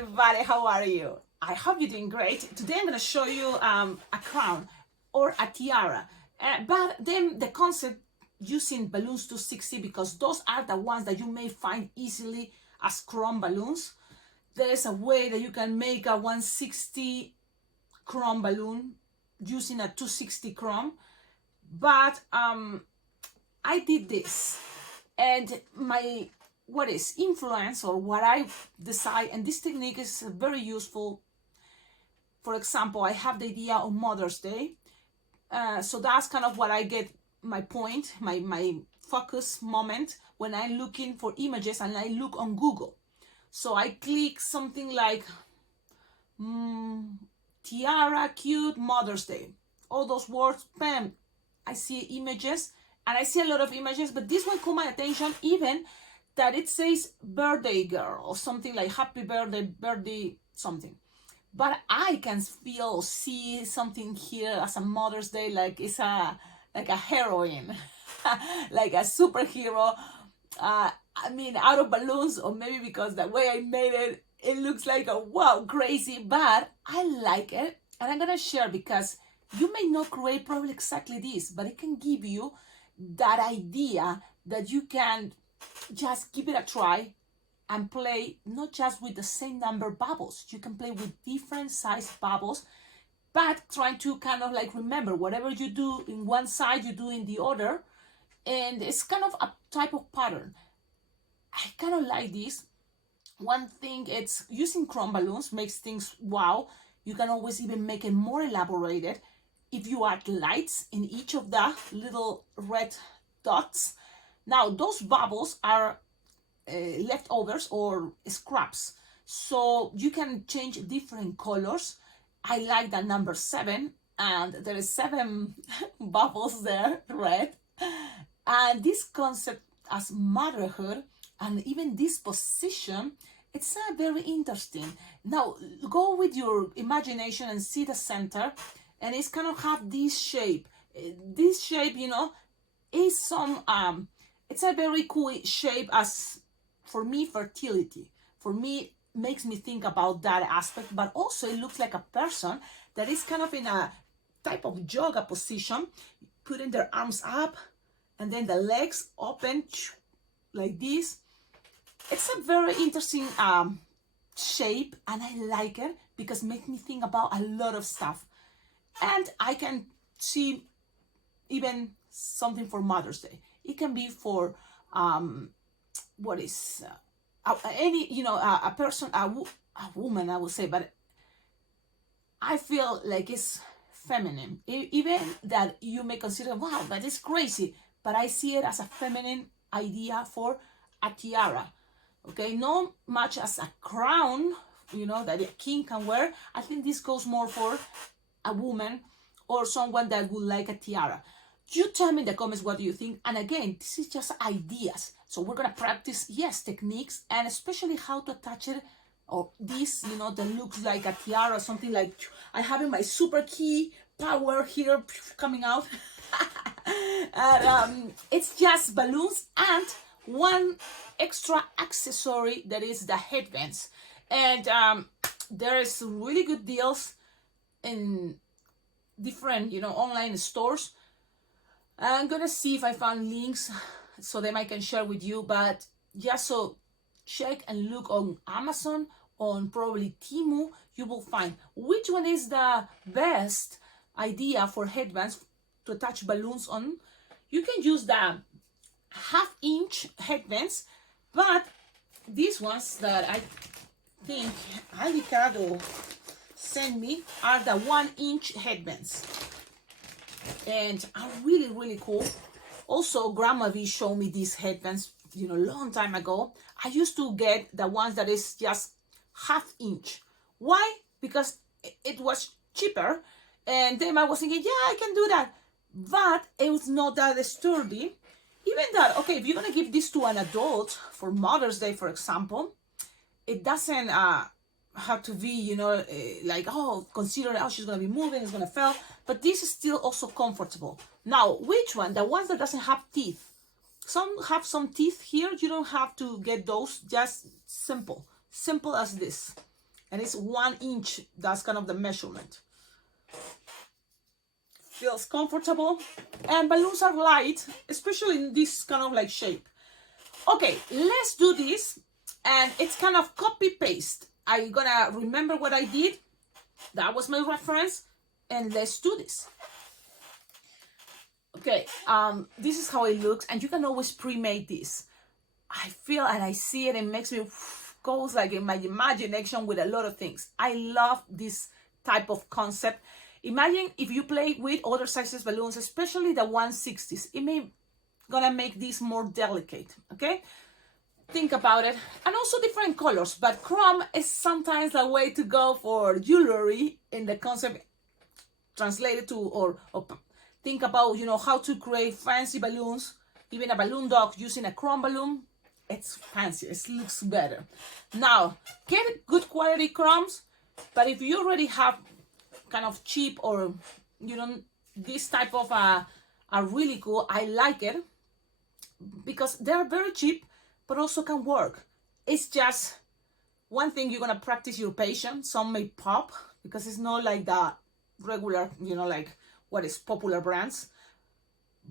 everybody, how are you? I hope you're doing great. Today I'm going to show you a crown or a tiara, but then the concept using balloons 260, because those are the ones that you may find easily as chrome balloons. There is a way that you can make a 160 chrome balloon using a 260 chrome, but I did this, and my influence, or what I decide, and this technique is very useful. For example, I have the idea on Mother's Day, so that's kind of what I get my point, my focus moment when I'm looking for images and I look on Google. So I click something like tiara, cute, Mother's Day, all those words, bam, I see images, and I see a lot of images, but this one caught my attention, even that it says birthday girl or something like happy birthday something. But I can see something here as a Mother's Day, like it's like a heroine, like a superhero. I mean, out of balloons, or maybe because the way I made it, it looks like a wow, crazy, but I like it, and I'm gonna share, because you may not create probably exactly this, but it can give you that idea that you can just give it a try and play not just with the same number bubbles. You can play with different size bubbles, but trying to kind of like remember whatever you do in one side, you do in the other, and it's kind of a type of pattern. I kind of like this. One thing, it's using chrome balloons makes things wow. You can always even make it more elaborated if you add lights in each of the little red dots. Now, those bubbles are leftovers or scraps, so you can change different colors. I like that number 7, and there is 7 bubbles there, red. And this concept as motherhood, and even this position, it's very interesting. Now, go with your imagination and see the center, and it's kind of have this shape. This shape, you know, is some it's a very cool shape. As for me, fertility, for me, makes me think about that aspect, but also it looks like a person that is kind of in a type of yoga position, putting their arms up and then the legs open like this. It's a very interesting shape, and I like it because it makes me think about a lot of stuff. And I can see even something for Mother's Day. It can be for any, you know, a person, a woman, I would say, but I feel like it's feminine. Even that you may consider, wow, but it's crazy, but I see it as a feminine idea for a tiara. Okay, not much as a crown, you know, that a king can wear. I think this goes more for a woman or someone that would like a tiara. You tell me in the comments what do you think. And again, this is just ideas. So we're gonna practice, yes, techniques, and especially how to attach it, or this, you know, that looks like a tiara, something like I have in my super key power here coming out. And it's just balloons and one extra accessory, that is the headbands. And there is really good deals in different, you know, online stores. I'm gonna see if I found links so then I can share with you, but just so check and look on Amazon, on probably Temu, you will find which one is the best idea for headbands to attach balloons on. You can use the half-inch headbands, but these ones that I think Ricardo sent me are the 1-inch headbands, and are really, really cool. Also, Grandma V showed me these headbands, you know, long time ago. I used to get the ones that is just half-inch. Why? Because it was cheaper, and then I was thinking, yeah, I can do that, but it was not that sturdy. Even that, okay, if you're gonna give this to an adult for Mother's Day, for example, it doesn't have to be, you know, like, oh, consider how she's gonna be moving, it's gonna fall, but this is still also comfortable. Now, which one? The ones that doesn't have teeth. Some have some teeth here. You don't have to get those. Just simple as this. and it's 1 inch. That's kind of the measurement. Feels comfortable, and balloons are light, especially in this kind of like shape. Okay, let's do this, and it's kind of copy paste. I'm gonna remember what I did. That was my reference, and let's do this. Okay, this is how it looks, and you can always pre-make this. I feel and I see it, it makes me goes like in my imagination with a lot of things. I love this type of concept. Imagine if you play with other sizes balloons, especially the 1/60s. It may gonna make this more delicate, okay? Think about it. And also different colors, but chrome is sometimes a way to go for jewelry in the concept translated to, or think about, you know, how to create fancy balloons, even a balloon dog using a chrome balloon. It's fancy, it looks better. Now, get good quality chromes, but if you already have kind of cheap, or you know, this type of are really cool. I like it because they're very cheap, but also can work. It's just one thing, you're gonna practice your patience. Some may pop because it's not like the regular, you know, like what is popular brands.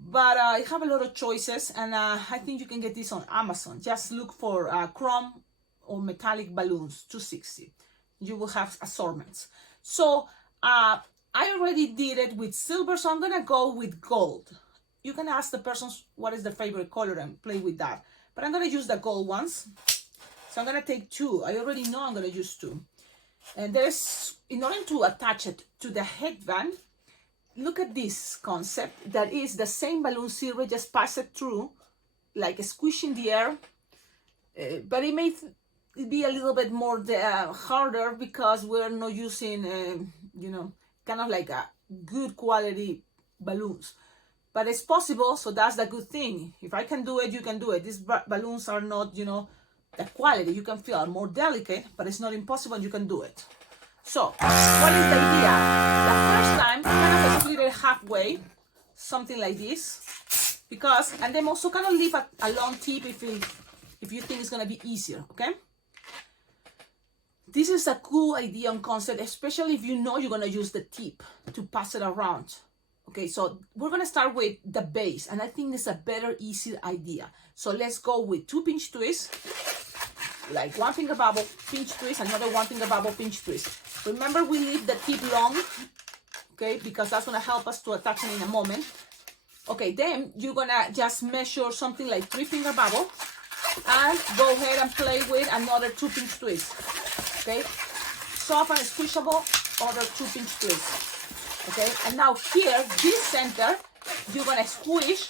But I have a lot of choices, and I think you can get this on Amazon. Just look for chrome or metallic balloons, 260. You will have assortments. So I already did it with silver, so I'm gonna go with gold. You can ask the person what is their favorite color and play with that. But I'm gonna use the gold ones. So I'm gonna take 2. I already know I'm gonna use 2. And there's, in order to attach it to the headband, look at this concept. That is the same balloon silver, just pass it through, like a squish in the air. But it may be a little bit more harder because we're not using, you know, kind of like a good quality balloons. But it's possible, so that's the good thing. If I can do it, you can do it. These balloons are not, you know, the quality. You can feel more delicate, but it's not impossible, and you can do it. So, what is the idea? The first time, kind of split it halfway, something like this, because, and then also kind of leave a long tip if you think it's gonna be easier, okay? This is a cool idea and concept, especially if you know you're gonna use the tip to pass it around. Okay, so we're gonna start with the base, and I think it's a better, easier idea. So let's go with 2 pinch twists, like 1 finger bubble, pinch twist, another 1 finger bubble, pinch twist. Remember, we leave the tip long, okay, because that's gonna help us to attach it in a moment. Okay, then you're gonna just measure something like 3 finger bubble, and go ahead and play with another 2 pinch twists. Okay, soft and squishable, other 2 pinch twists. Okay, and now here, this center, you're gonna squish,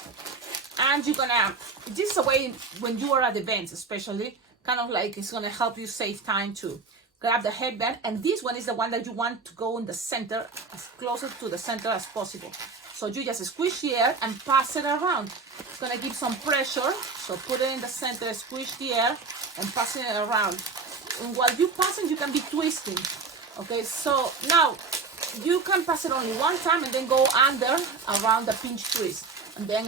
and you're gonna, this is a way when you are at events, especially, kind of like it's gonna help you save time to grab the headband. And this one is the one that you want to go in the center, as closer to the center as possible. So you just squish the air and pass it around. It's gonna give some pressure, so put it in the center, squish the air, and passing it around. And while you passing, you can be twisting. Okay, so now you can pass it only 1 time and then go under around the pinch twist, and then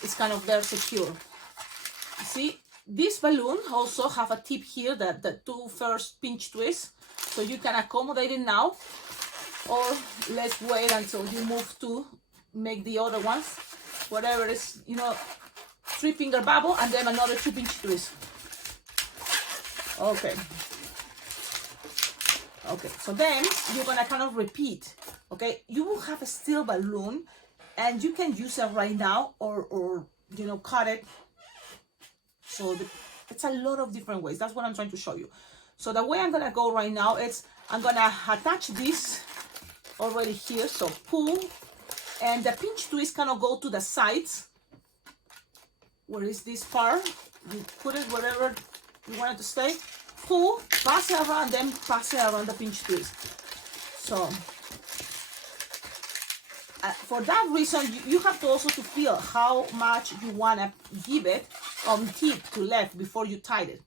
it's kind of there secure. You see, this balloon also have a tip here, that the 2 first pinch twists, so you can accommodate it now, or let's wait until you move to make the other ones, whatever is, you know, 3 finger bubble and then another 2 pinch twist. Okay. Okay, so then you're gonna kind of repeat. Okay, you will have a steel balloon, and you can use it right now, or you know, cut it. So it's a lot of different ways. That's what I'm trying to show you. So the way I'm gonna go right now is I'm gonna attach this already here. So pull, and the pinch twist kind of go to the sides. Where is this part? You put it wherever you want it to stay. Pull, pass it around, then pass it around the pinch twist. So for that reason, you have to also to feel how much you want to give it on tip to left before you tie it.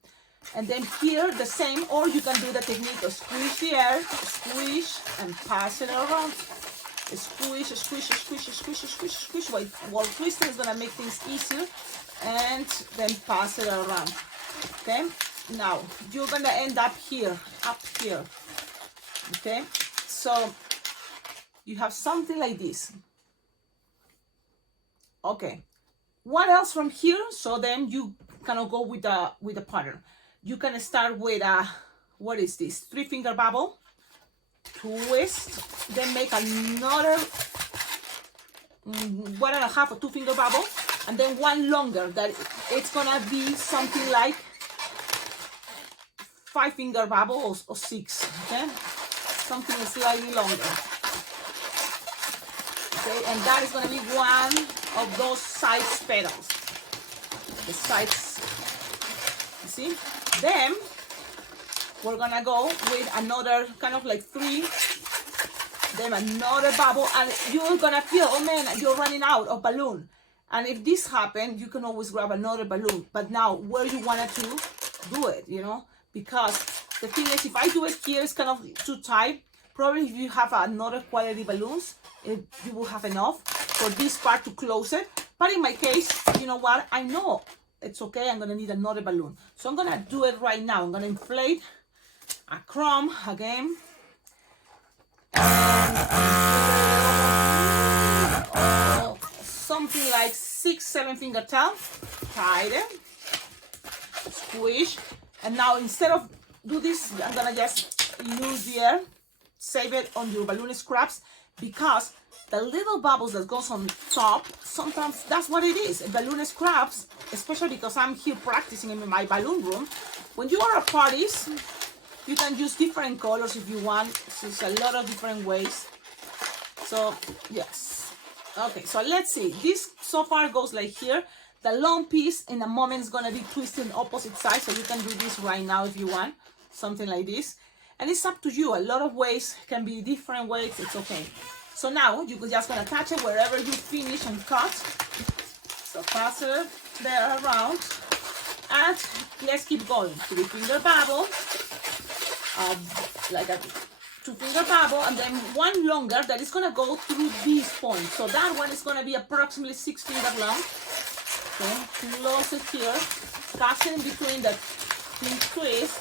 And then here the same, or you can do the technique of squish the air, squish, and pass it around. Squish, squish, squish, squish, squish, squish. While twisting is gonna make things easier, and then pass it around. Okay. Now you're gonna end up here, okay? So you have something like this. Okay, what else from here? So then you kind of go with the pattern. You can start with what is this? 3-finger bubble, twist, then make another 1.5 or 2-finger bubble, and then one longer that it's gonna be something like 5-finger bubble or 6, okay? Something slightly longer. Okay, and that is gonna be one of those side petals. The sides, you see? Then we're gonna go with another kind of like 3, then another bubble, and you're gonna feel, oh man, you're running out of balloon. And if this happens, you can always grab another balloon. But now, where you wanted to do it, you know? Because the thing is, if I do it here, it's kind of too tight. Probably if you have another quality balloons, you will have enough for this part to close it. But in my case, you know what? I know it's okay. I'm gonna need another balloon. So I'm gonna do it right now. I'm gonna inflate a crumb again. And something like 6-7 finger tail. Tie them. Squish. And now instead of do this, I'm gonna just use the air, save it on your balloon scraps, because the little bubbles that goes on top, sometimes that's what it is, balloon scraps, especially because I'm here practicing in my balloon room. When you are at parties, you can use different colors if you want. There's a lot of different ways. So yes. Okay, so let's see. This so far goes like here. The long piece in a moment is gonna be twisted opposite sides, so you can do this right now if you want, something like this. And it's up to you. A lot of ways can be different ways. It's okay. So now you just gonna attach it wherever you finish and cut. So pass it there around, and let's keep going. 3-finger bubble, like a 2-finger bubble, and then one longer that is gonna go through this point. So that one is gonna be approximately 6 fingers long. Okay, close it here, cast it in between the pinch twist,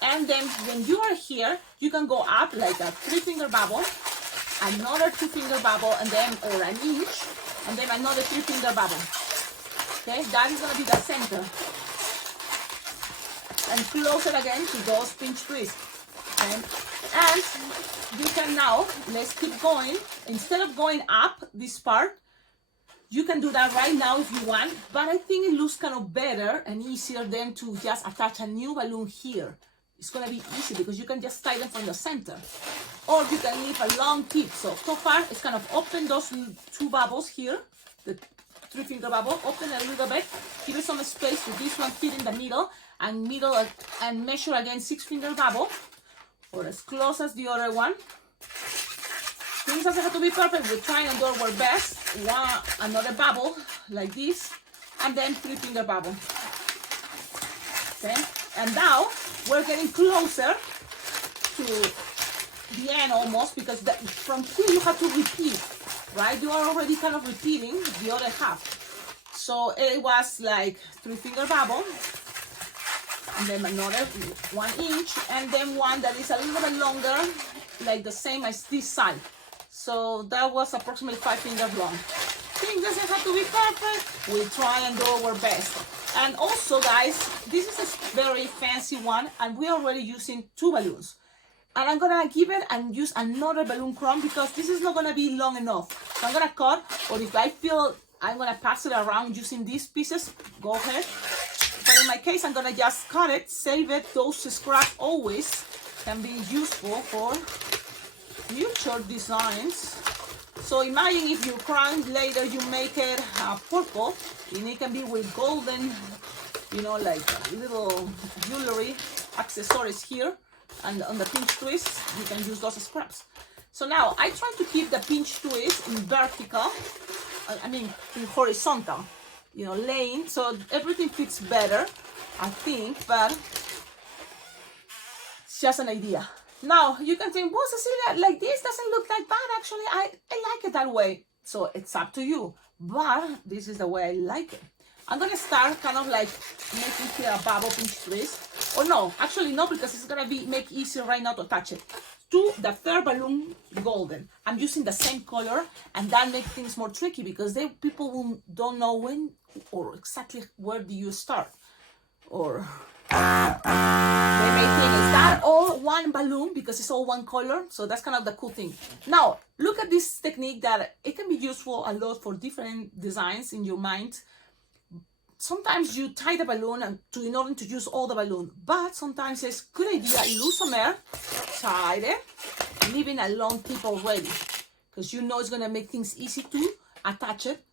and then when you are here, you can go up like a 3-finger bubble, another 2-finger bubble, and then, or an inch, and then another 3-finger bubble. Okay, that is gonna be the center. And close it again to those pinch twists. Okay, and you can now, let's keep going. Instead of going up this part, you can do that right now if you want, but I think it looks kind of better and easier than to just attach a new balloon here. It's gonna be easy because you can just tie them from the center. Or you can leave a long tip. So far, it's kind of open those 2 bubbles here, the 3-finger bubble, open a little bit, give it some space to this one fit in the middle, and measure again 6-finger bubble, or as close as the other one. Things doesn't have to be perfect. We're trying to do our best. Another bubble like this, and then 3-finger bubble. Okay, and now we're getting closer to the end almost, because from here you have to repeat, right? You are already kind of repeating the other half. So it was like 3-finger bubble, and then another 1 inch, and then one that is a little bit longer, like the same as this side. So that was approximately 5 fingers long. Things doesn't have to be perfect. We try and do our best. And also, guys, this is a very fancy one, and we're already using 2 balloons. And I'm gonna give it and use another balloon crumb because this is not gonna be long enough. So I'm gonna cut, or if I feel I'm gonna pass it around using these pieces, go ahead. But in my case, I'm gonna just cut it, save it. Those scraps always can be useful for future designs. So imagine if you crown later, you make it purple, and it can be with golden, you know, like little jewelry accessories here, and on the pinch twist, you can use those scraps. So now I try to keep the pinch twist in vertical, in horizontal, you know, laying, so everything fits better, I think, but it's just an idea. Now, you can think, well, Cecilia, like this doesn't look that bad. Actually, I like it that way. So it's up to you. But this is the way I like it. I'm gonna start kind of like making here a bubble pinch twist. Or no, actually no, because it's gonna be make easier right now to attach it to the third balloon, golden. I'm using the same color, and that makes things more tricky because people don't know when or exactly where do you start, or they may think, is that all one balloon because it's all one color? So that's kind of the cool thing. Now look at this technique that it can be useful a lot for different designs in your mind. Sometimes you tie the balloon in order to use all the balloon, but sometimes it's a good idea lose some air, tie it, leaving a long tip already, because you know it's gonna make things easy to attach it.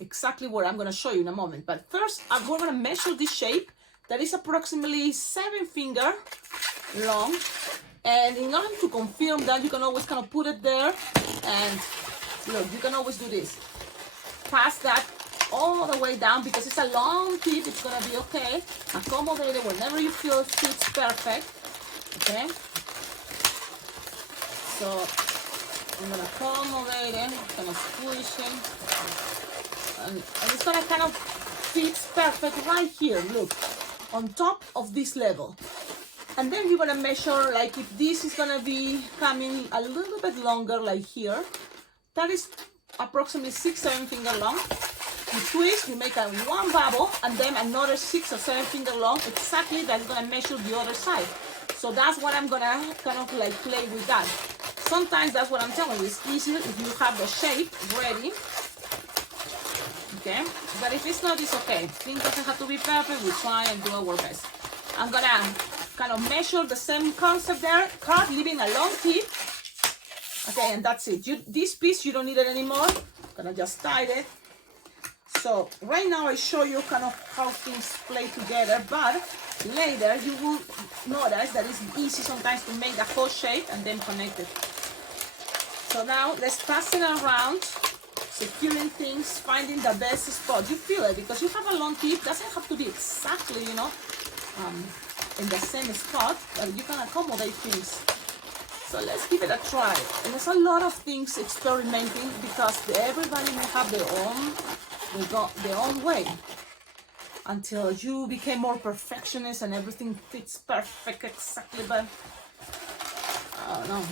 Exactly what I'm gonna show you in a moment. But first, we're gonna measure this shape that is approximately 7 finger long, and in order to confirm that, you can always kind of put it there, and look, you can always do this. Pass that all the way down because it's a long tip. It's gonna be okay. Accommodate it whenever you feel it fits perfect. Okay. So I'm gonna accommodate it, kind of squish it, and it's gonna kind of fit perfect right here. Look, on top of this level. And then you're gonna measure, like if this is gonna be coming a little bit longer, like here. That is approximately 6-7 finger long. You twist, you make a one bubble, and then another 6 or 7 finger long, exactly that's gonna measure the other side. So that's what I'm gonna kind of like play with that. Sometimes that's what I'm telling you, it's easier if you have the shape ready. Okay, but if it's not, it's okay. Things doesn't have to be perfect, we try and do our best. I'm gonna kind of measure the same concept there, cut, leaving a long tip. Okay, and that's it. This piece, you don't need it anymore. I'm gonna just tie it. So right now I show you kind of how things play together, but later you will notice that it's easy sometimes to make the whole shape and then connect it. So now let's pass it around, securing things, finding the best spot. You feel it because you have a long tip. Doesn't have to be exactly, you know, in the same spot, but you can accommodate things. So let's give it a try. And there's a lot of things experimenting because everybody will have their own way until you became more perfectionist and everything fits perfect exactly. But I don't know.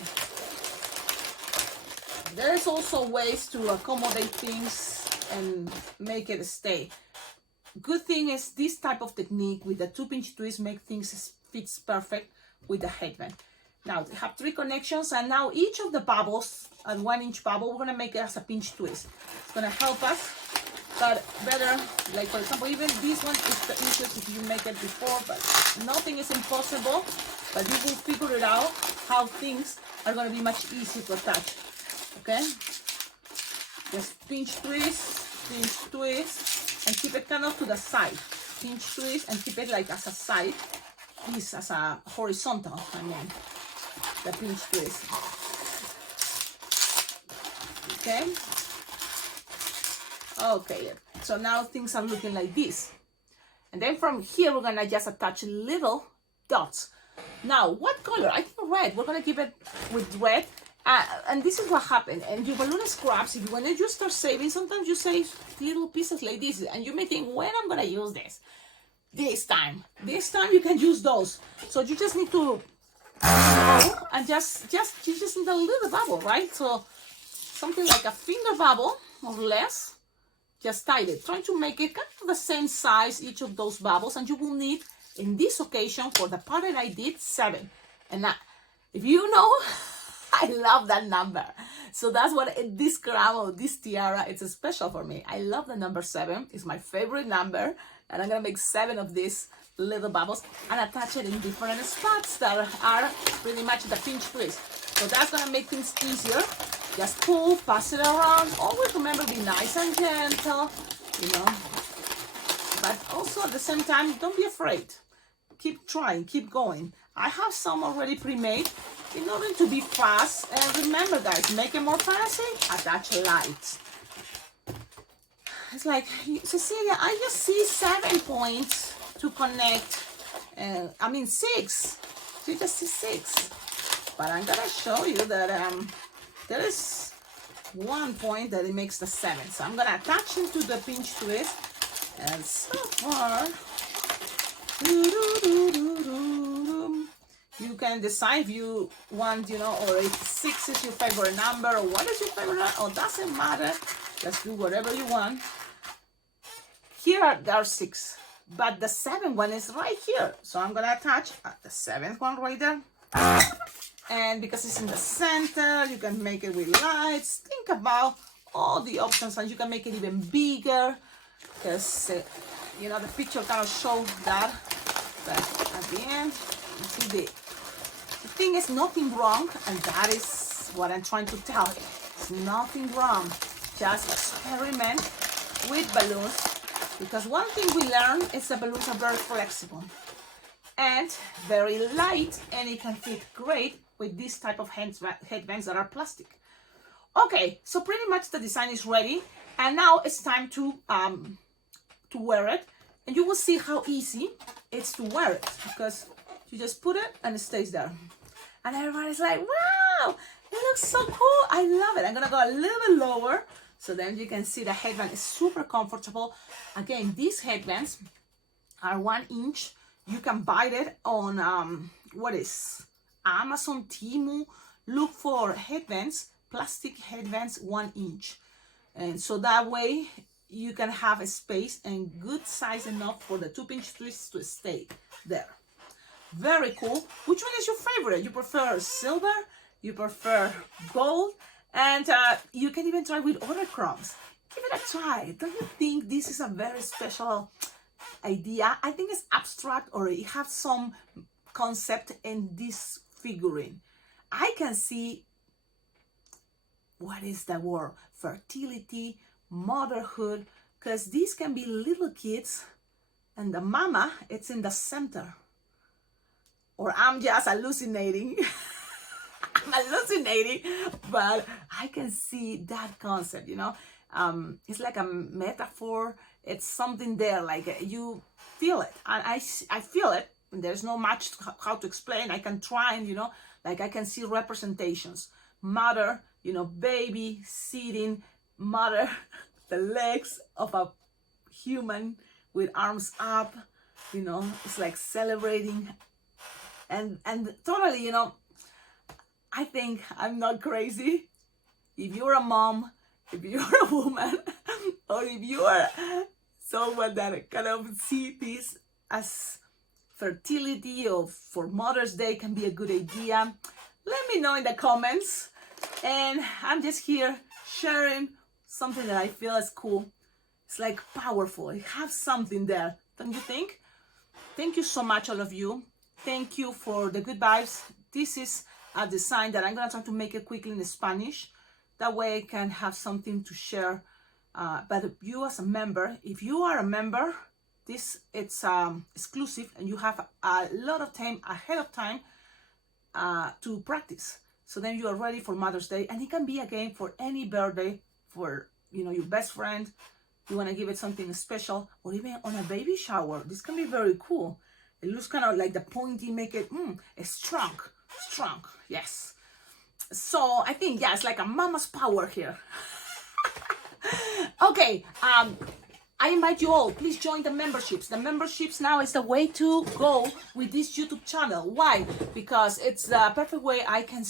There's also ways to accommodate things and make it stay. Good thing is this type of technique with the 2-pinch twist make things fits perfect with the headband. Now they have 3 connections, and now each of the bubbles, a 1-inch bubble, we're gonna make it as a pinch twist. It's gonna help us, but better, like for example, even this one is the easiest if you make it before, but nothing is impossible, but you will figure it out how things are gonna be much easier to attach. Okay? Just pinch twist, and keep it kind of to the side. Pinch twist and keep it like as a side, this as a horizontal, I mean. The pinch twist. Okay. Okay, so now things are looking like this. And then from here, we're gonna just attach little dots. Now, what color? I think red. We're gonna keep it with red. And this is what happened. And your balloon scraps, when you start saving, sometimes you save little pieces like this. And you may think, when I'm gonna use this? This time you can use those. So you just need to and just need a little bubble, right? So something like a finger bubble or less. Just tie it. Try to make it kind of the same size, each of those bubbles, and you will need, in this occasion, for the part that I did, 7. And now, if you know, I love that number. So that's what this crown or this tiara, it's special for me. I love the number 7. It's my favorite number. And I'm gonna make 7 of these little bubbles and attach it in different spots that are pretty much the pinch twist. So that's gonna make things easier. Just pull, pass it around. Always remember, be nice and gentle, you know. But also at the same time, don't be afraid. Keep trying, keep going. I have some already pre-made in order to be fast. And remember, guys, make it more fancy, attach lights. It's like, Cecilia, I just see 7 points to connect. I mean 6. You just see 6. But I'm gonna show you that there is 1 point that it makes the 7. So I'm gonna attach into the pinch twist And so far, you can decide if you want, or if 6 is your favorite number, or what is your favorite number, or doesn't matter. Just do whatever you want. Here there are 6, but the 7th one is right here. So I'm gonna attach the 7th one right there. And because it's in the center, you can make it with lights. Think about all the options, and you can make it even bigger, because the picture kind of shows that. But at the end, you see the thing is nothing wrong, and that is what I'm trying to tell you. It's nothing wrong. Just experiment with balloons, because one thing we learned is that balloons are very flexible and very light, and it can fit great with this type of headbands that are plastic. Okay, so pretty much the design is ready, and now it's time to wear it, and you will see how easy it's to wear it, because you just put it and it stays there, and everybody's like, wow, it looks so cool. I love it. I'm gonna go a little bit lower so then you can see the headband is super comfortable. Again, these headbands are 1 inch. You can buy it on Amazon, Temu. Look for headbands, plastic headbands 1 inch, and so that way you can have a space and good size enough for the 2-pinch twists to stay there. Very cool. Which one is your favorite? You prefer silver? You prefer gold? And you can even try with other crowns. Give it a try. Don't you think this is a very special idea? I think it's abstract, or it has some concept in this figurine. I can see, what is the word? Fertility, motherhood, because these can be little kids and the mama, it's in the center. Or I'm just hallucinating. I'm hallucinating, but I can see that concept, it's like a metaphor. It's something there, like you feel it, and I feel it. There's no much how to explain. I can try and, like I can see representations. Mother, baby sitting, mother, the legs of a human with arms up, it's like celebrating. And totally, I think I'm not crazy. If you're a mom, if you're a woman, or if you are someone that kind of see this as fertility or for Mother's Day can be a good idea, let me know in the comments. And I'm just here sharing something that I feel is cool. It's like powerful. It has something there, don't you think? Thank you so much, all of you. Thank you for the good vibes. This is a design that I'm gonna try to make it quickly in Spanish. That way I can have something to share. But you as a member, if you are a member, it's exclusive, and you have a lot of time ahead of time to practice. So then you are ready for Mother's Day, and it can be again for any birthday, for your best friend. You want to give it something special, or even on a baby shower. This can be very cool. It looks kind of like the pointy, make it strong, yes. So I think, yeah, it's like a mama's power here. Okay, I invite you all, please join the memberships. The memberships now is the way to go with this YouTube channel. Why? Because it's the perfect way I can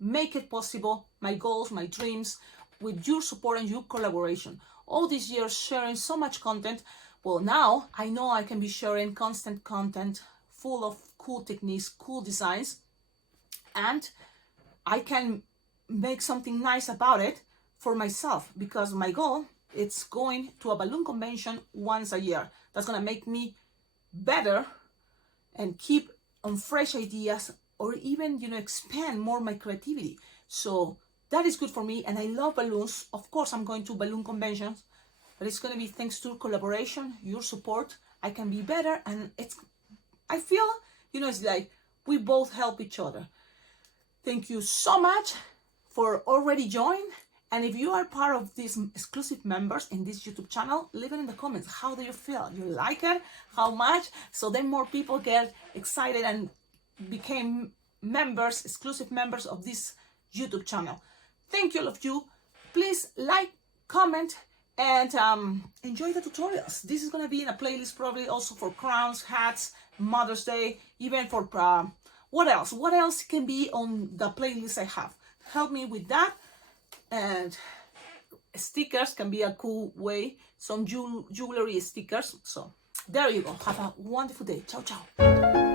make it possible, my goals, my dreams, with your support and your collaboration. All these years sharing so much content. Well, now I know I can be sharing constant content full of cool techniques, cool designs, and I can make something nice about it for myself, because my goal is going to a balloon convention once a year. That's gonna make me better and keep on fresh ideas, or even expand more my creativity. So that is good for me, and I love balloons. Of course, I'm going to balloon conventions, but it's gonna be thanks to collaboration, your support. I can be better, and I feel it's like we both help each other. Thank you so much for already joined. And if you are part of these exclusive members in this YouTube channel, leave it in the comments. How do you feel? You like it? How much? So then more people get excited and became members, exclusive members of this YouTube channel. Thank you, all of you. Please like, comment, And enjoy the tutorials. This is gonna be in a playlist probably also for crowns, hats, Mother's Day, even for what else? What else can be on the playlist I have? Help me with that. And stickers can be a cool way. Some jewelry stickers. So there you go. Have a wonderful day. Ciao, ciao.